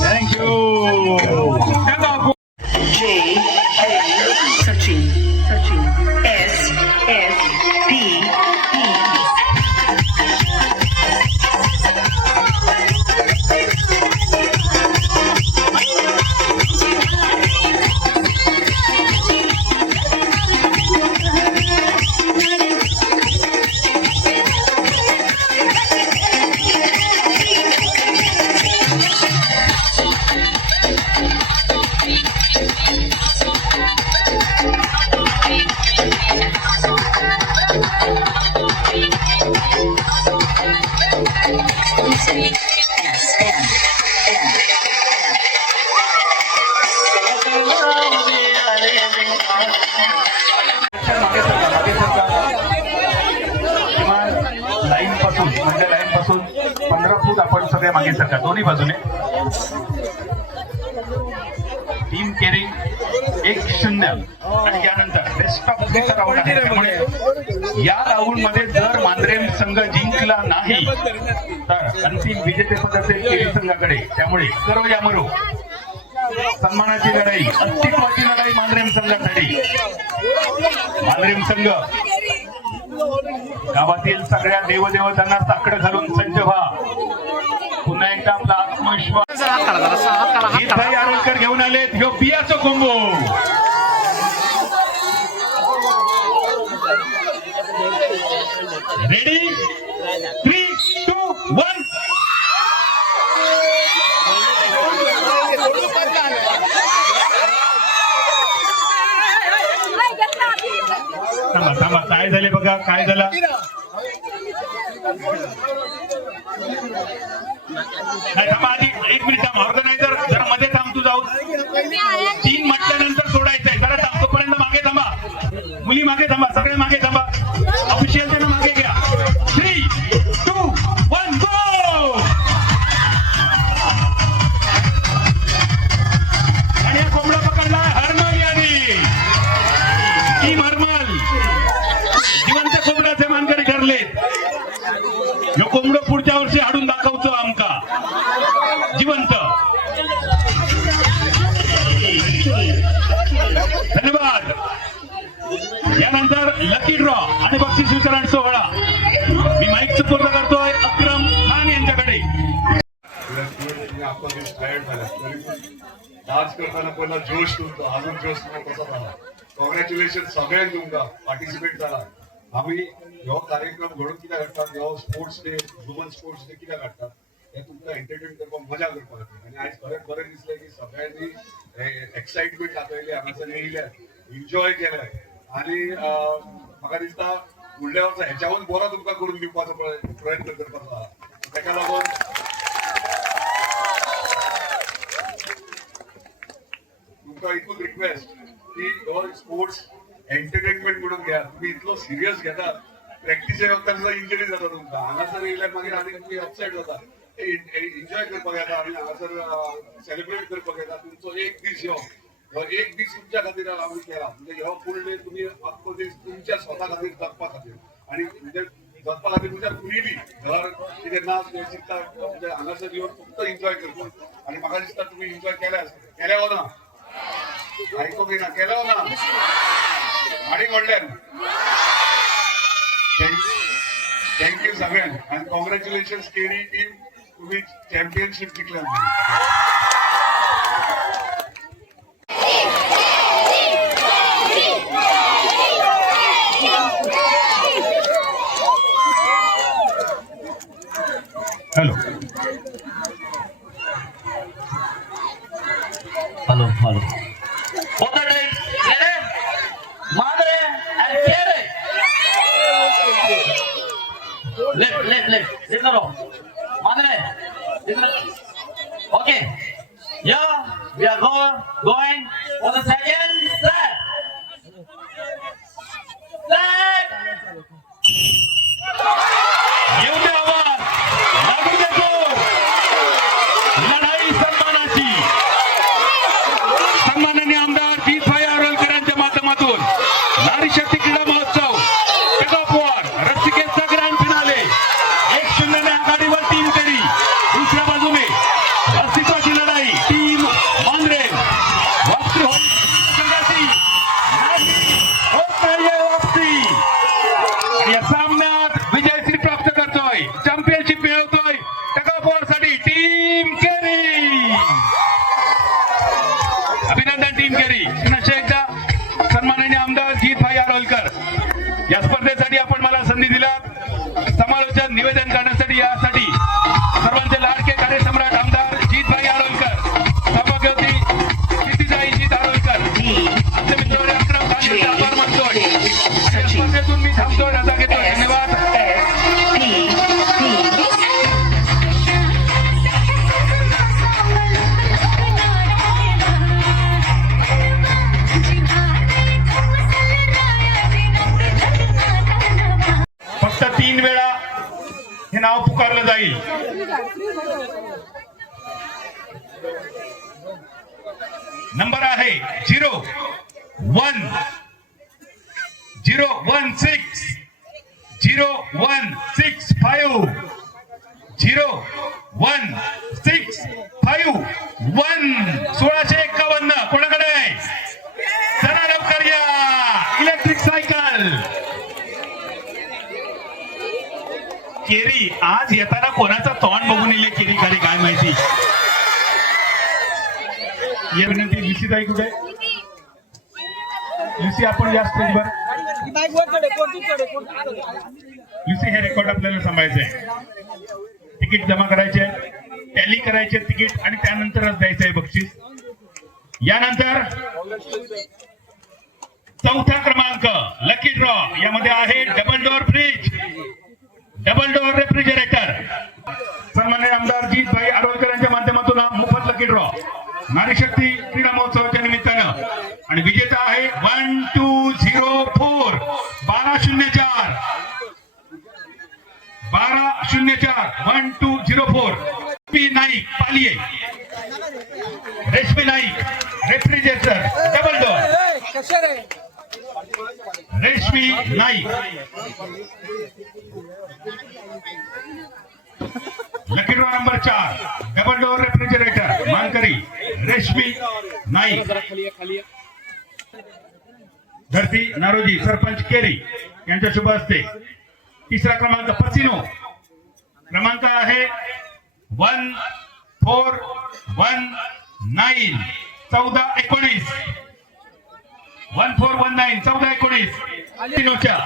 Thank you. Sachin, SSP. Line पासून 15 फूट आपण सगळे मागे सरका दोन्ही बाजूने. टीम केरिंग 1-0 आणि यानंतर बेस्ट ऑफ 3 राऊंड आहे. त्यामुळे या राऊंड मध्ये जर मांद्रेम संघ जिंकला नाही तर अंतिम विजेतेपद असेल केरी संघाकडे. त्यामुळे करो या मरो सन्मानाची लढाई, अस्तित्वाची लढाई मांद्रेम संघासाठी. मांद्रेम संघ गावातील सगळ्या देवदेवतांना साकडं घालून सज्ज व्हा. पुन्हा एकदा आपला आत्मविश्वास आरोलकर घेऊन आलेत. ह्यो बियाचो कोंबो. रेडी 3, 2, 1. थांबा थांबा, काय झाले बघा, काय झालं. थांबा आधी 1 मिनिट थांब. ऑर्गनायझर जरा मध्ये थांब, तू जाऊ. 3 म्हटल्यानंतर सोडायचंय. जरा थांब, तोपर्यंत मागे थांबा. मुली मागे थांबा, सगळे मागे थांबा. ऑफिशियल त्यांना मागे घ्या. 3, 2, 1 गो. आणि हा कोंबडा पकडला हरमल यांनी. टीम हरमल जिवंत कोंबड्याचे मानकरी ठरले. ह्यो कोंबडो पुढच्या वर्षी हाडून दाखवतो आमका जिवंत. धन्यवाद. यानंतर लकी ड्रॉ आणि बक्षीस वितरण सोहळा. मी माईक सुपूर्द करतोय अक्रम खान यांच्याकडे. डान्स करताना पहिला जोश तुमचा, अजून जोश तुमचा कसा झाला. कॉंग्रॅच्युलेशन सगळ्यांक तुमका पार्टिसिपेट झाला. आम्ही ह्यो कार्यक्रम घडून कित्याक हाडटात, ह्यो sports day, woman sports day कित्याक हाडटात, हे तुमकां एंटरटेन करपाक, मजा करपाक. आनी आयज खरेंच बरें दिसलें की सगळ्यांनी एक्साइटमेंट दाखयली, हांगासर येयल्यात, एन्जॉय केलें. आनी म्हाका दिसता फुडल्या वर्सा हेच्याहून बरो तुमकां करून दिवपाचो प्रयत्न करपाचो आहा. ताका लागून तुमकां एकूच रिक्वेस्ट की हो स्पोर्ट्स एंटरटेनमेंट म्हणून घ्या. तुम्ही इतलो सिरियस घेतात, प्रॅक्टिसे वखदां सुद्दां इंजरी जाता तुमकां. हांगासर येयल्यार मागीर आनी तुमी अपसेट जाता. एन्जॉय करपाक येता आनी हांगासर सेलिब्रेट करपाक येता. तुमचो एक दीस हो एक दीस तुमच्या खातीर आमी केला. म्हणजे हो फूल डे तुमी आख्खो दीस तुमच्या स्वता खातीर जगपा खातीर आनी म्हणजे जगपा खातीर तुमच्या कुणीय घर कितें ना चिंता म्हणजे हांगासर येवन फक्त एन्जॉय करता. आनी म्हाका दिसता तुमी एन्जॉय केल्या हो ना, आयकोंक येना, केल्या हो ना, हाडीक व्हडल्यान. थँक्यू सगळ्यांक आनी कॉंग्रॅच्युलेशन केरी टीम, तुम्ही चॅम्पियनशीप जिंकल्या. Hello hello hello. मांद्रे आणि केरे left. Listen now. Mandre. Listen. Okay. Yeah, we are going for the second set. Set. येऊ दे आवाज, लागू दे जोर. लढाई सन्मानाची. सन्माननीय आमदार जीतभाई आरोलकरांच्या माध्यमातून नारी शक्ती क्रीडा महोत्सव टगापोर रस्तिकेचा ग्रँड फिनाले 1-0 ने आघाडीवर टीम केरी. दुसऱ्या बाजूने अस्तित्वाची लढाई टीम मांजरेम वापसी संघाची नाही होत नाहीये वापसी. आणि या सामन्यात विजयश्री प्राप्त करतोय, चॅम्पियनशिप मिळवतोय टगापोर साठी टीम केरी. अभिनंदन टीम केरी. पुन्हा एकदा सन्माननीय आमदार जीतभाई आरोलकर या स्पर्धेसाठी आपण मला संधी दिला. समालोचन निवेदन करण्यासाठी यासाठी सर्वांचे लाडके कार्यसम्राट आमदार जीतभाई आरोलकर, सभापती कीर्तिताई जीत आरोलकर, आमचे मित्र अक्रम खान यांचे आभार मानतोय. या स्पर्धेतून मी थांबतोय, रजा घेतोय. धन्यवाद. फक्त 3 वेळा हे नाव पुकारलं जाईल. नंबर आहे 0-1 0-1-6 0-1-6-5 0-1-6-5 1651 कोणाकडे आहे? चला लवकर या. Electric cycle. केरी आज येताना कोणाचा तोंड बघून येईल केरी खाली काय माहिती. या विनंती लुसीताई कुठे? लुसी आपण या स्टेजवर. लुसी हे रेकॉर्ड आपल्याला सांभाळायचंय. तिकीट जमा करायचे, टॅली करायचे तिकीट आणि त्यानंतरच द्यायचं आहे बक्षीस. यानंतर चौथा क्रमांक लकी ड्रॉ. यामध्ये आहे double door fridge, double door refrigerator. सन्माननीय आमदार जीतभाई आरोलकर यांच्या माध्यमातून मोफत लकी ड्रॉ नारी शक्ती क्रीडा महोत्सवाच्या निमित्तानं. आणि विजेता आहे 1204 1204 1204 रेशमी नाईक पालिये, रेशमी Naik refrigerator double door. Reshmi Naik lucky draw number 4 double door refrigerator मानकरी रेशमी नाईक. धरती नारोजी सरपंच केरी यांच्या शुभ हस्ते. तिसरा क्रमांक पसिनो. क्रमांक आहे 1419 1419 1419 1419 पसिनोच्या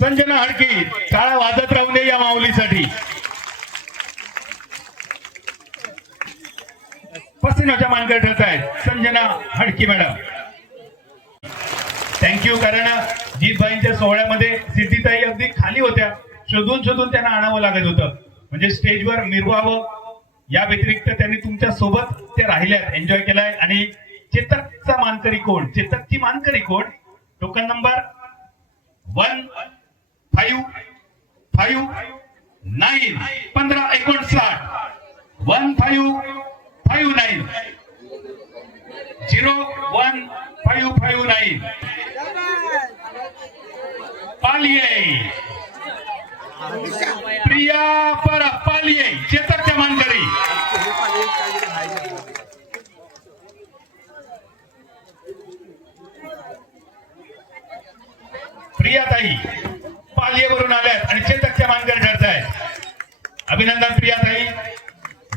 संजना हडकी. टाळा वाजत राहू दे या माऊलीसाठी. पसिनोच्या मानकर ठरत आहेत संजना हडकी मॅडम. थँक्यू. कारण जीतभाईंच्या सोहळ्यामध्ये सिद्धिताई अगदी खाली होत्या. शोधून शोधून त्यांना आणावं लागत होतं, म्हणजे स्टेजवर मिरवावं. या व्यतिरिक्त त्यांनी तुमच्या सोबत ते राहिल्यात, एन्जॉय केलाय. आणि चेतकचा मानकरी कोण, चेतकची मानकरी कोण? टोकन नंबर 1559 1559 1559 01559 पालिये प्रिया पर पालिये चेतकच्या मानकरी. प्रियाताई पालियेवरून आल्यात आणि चेतकच्या मानकरी ठरत आहेत. अभिनंदन प्रियाताई.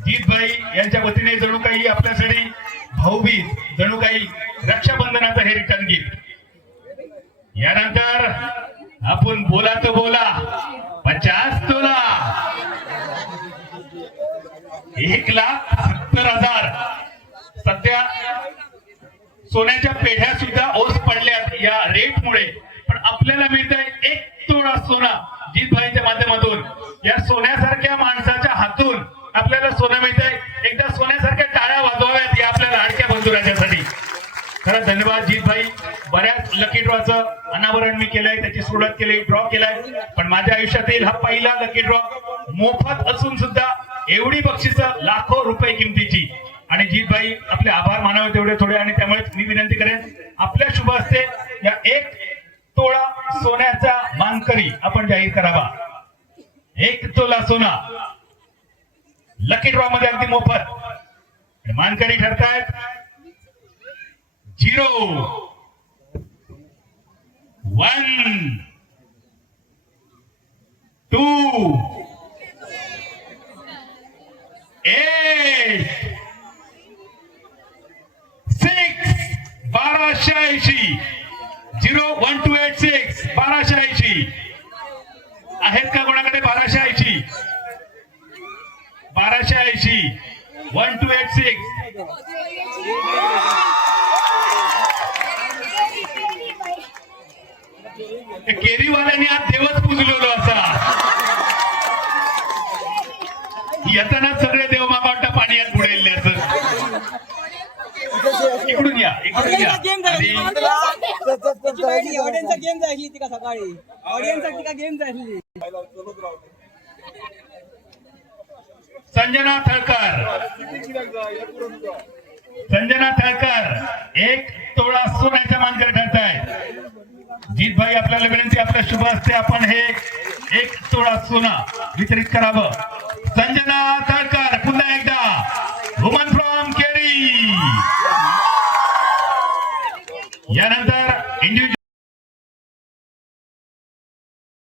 जीतभाई यांच्या वतीने जणू काही आपल्यासाठी भाऊबीज, जणू काही रक्षाबंधनाचं हे रिटर्न गिफ्ट. यानंतर आपण बोला तो बोला 50 तोला 1,70,000. सध्या सोन्याच्या पेढ्या सुद्धा ओस पडल्यात या रेटमुळे. पण पण आपल्याला मिळतंय 1 तोळा सोना जीतभाईच्या माध्यमातून. या सोन्यासारख्या माणसाच्या हातून आपल्याला सोनं मिळतंय. एकदा सोन्यासारख्या टाळ्या वाजवाव्यात या आपल्या लाडक्या बंधुराजासाठी. खरं धन्यवाद जीतभाई. बऱ्याच लकी ड्रॉचं अनावरण मी केलंय, त्याची सुरुवात केली, ड्रॉ केलाय, पण माझ्या आयुष्यातील हा पहिला लकी ड्रॉ मोफत असून सुद्धा एवढी बक्षिसं लाखो रुपये किमतीची. आणि जीतभाई आपले आभार मानावे तेवढे थोडे, आणि त्यामुळे मी विनंती करेन आपल्या शुभ हस्ते या 1 तोळा सोन्याचा मानकरी आपण जाहीर करावा. 1 तोला सोना लकी ड्रॉ मध्ये अगदी मोफत. मानकरी ठरतायत 0 1 2 8 6 1280. 0 1 2 8 6 1280 आहेत का कोणाकडे? 1280 1280 1 2 8 6. केरीवाल्यांनी आज देवच पुजलेलो असा. येताना सगळे देव मागा वाटतं पाण्यात बुडेल असं. इकडून या, इकडून या. ऑडियन्सचा गेम झाली ती का सकाळी? ऑडियन्ससाठी का गेम झाली? संजना थळकर, संजना थळकर 1 तोळा सोन्याच्या मानकरी ठरतायत. जीतभाई आपल्याला विनंती, आपल्या शुभ हस्ते आपण हे 1 तोळा सोना वितरित करावं. संजना थळकर पुन्हा एकदा, वुमन फ्रॉम केरी. यानंतर इंडिव्हिज्युअल